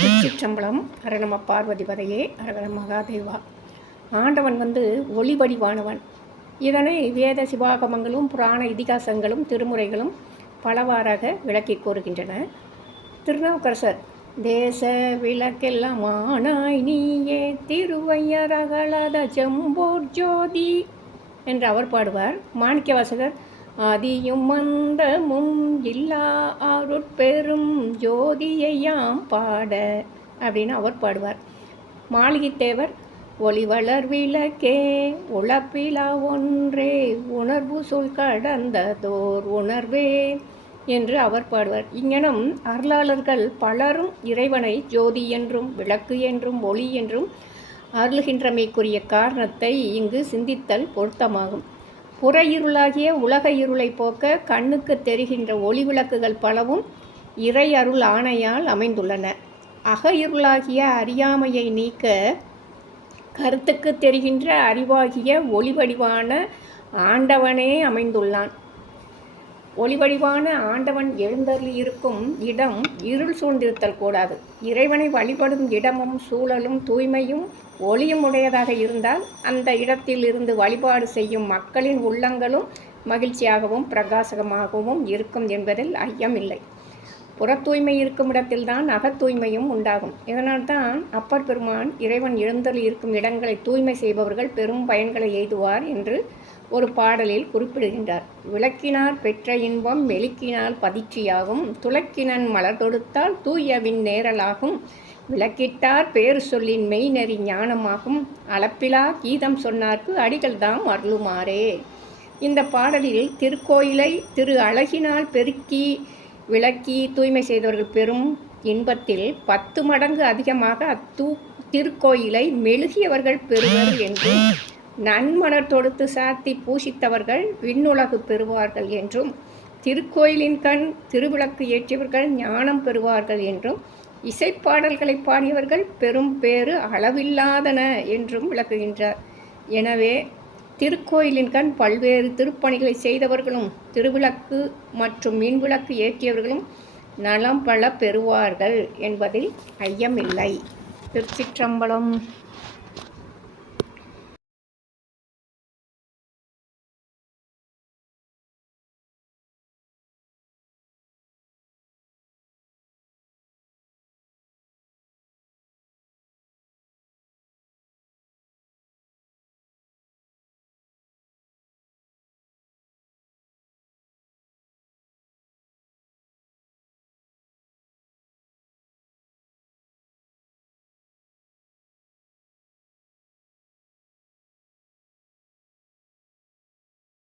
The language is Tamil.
திருச்சிற்றம்பலம் அரணம பார்வதி பதையே ஹரஹர மகாதேவா. ஆண்டவன் வந்து ஒளி வடிவானவன் இதனை வேத சிவாகமங்களும் புராண இதிகாசங்களும் திருமுறைகளும் பலவாறாக விளக்கி கூறுகின்றன. திருநாவுக்கரசர் தேச விளக்கெல்லாம் ஆனாய் நீயே திருவையரகளத செம்போர் ஜோதி என்று அவர் பாடுவார். மாணிக்கவாசகர் ஆதியும் மந்தமும் இல்லா அருட்பெரும் ஜோதியையாம் பாட அப்படின்னு அவர் பாடுவார். மாளிகைத்தேவர் ஒளிவளர் விளக்கே உழப்பிலா ஒன்றே உணர்வு சொல் கடந்ததோர் உணர்வே என்று அவர் பாடுவார். இங்கனம் அருளாளர்கள் பலரும் இறைவனை ஜோதி என்றும் விளக்கு என்றும் ஒளி என்றும் அருளுகின்றமைக்குரிய காரணத்தை இங்கு சிந்தித்தல் பொருத்தமாகும். புற இருளாகிய உலக இருளை போக்க கண்ணுக்கு தெரிகின்ற ஒளி விளக்குகள் பலவும் இறை அருள் ஆணையால் அமைந்துள்ளன. அக இருளாகிய அறியாமையை நீக்க கருத்துக்கு தெரிகின்ற அறிவாகிய ஒளிவடிவான ஆண்டவனே அமைந்துள்ளான். ஒளிவடிவான ஆண்டவன் எழுந்தருளி இருக்கும் இடம் இருள் சூழ்ந்திருத்தல் கூடாது. இறைவனை வழிபடும் இடமும் சூழலும் தூய்மையும் ஒளியும் உடையதாக இருந்தால் அந்த இடத்தில் இருந்து வழிபாடு செய்யும் மக்களின் உள்ளங்களும் மகிழ்ச்சியாகவும் பிரகாசகமாகவும் இருக்கும் என்பதில் ஐயமில்லை. புற தூய்மை இருக்கும் இடத்தில்தான் அகத் தூய்மையும் உண்டாகும். இதனால்தான் அப்பர் பெருமான் இறைவன் எழுந்தருளி இருக்கும் இடங்களை தூய்மை செய்பவர்கள் பெரும் பயன்களை எய்துவார் என்று ஒரு பாடலில் குறிப்பிடுகின்றார். விளக்கினார் பெற்ற இன்பம் மெழுக்கினால் பதிச்சியாகும் துளக்கினன் மலர் தொடுத்தால் தூயவின் நேரலாகும். விளக்கிட்டார் பேர் சொல்லின் மெய்நெறி ஞானமாகும். அளப்பிலா கீதம் சொன்னார்க்கு அடிகள் தாம் அருளுமாறே இந்த பாடலில் திருக்கோயிலை திரு அழகினால் பெருக்கி விளக்கி தூய்மை செய்தவர்கள் பெரும் இன்பத்தில் பத்து மடங்கு அதிகமாக அத்தூ திருக்கோயிலை மெழுகியவர்கள் பெறுவர் என்று நன்மலர் தொடுத்து சாத்தி பூசித்தவர்கள் விண்ணுலகு பெறுவார்கள் என்றும் திருக்கோயிலின் கண் திருவிளக்கு ஏற்றியவர்கள் ஞானம் பெறுவார்கள் என்றும் இசைப்பாடல்களை பாடியவர்கள் பெரும் பேறு அளவில்லாதன என்றும் விளக்குகின்றார். எனவே திருக்கோயிலின் கண் பல்வேறு திருப்பணிகளை செய்தவர்களும் திருவிளக்கு மற்றும் மின்விளக்கு ஏற்றியவர்களும் நலம் பல பெறுவார்கள் என்பதில் ஐயமில்லை. திருச்சிற்றம்பலம்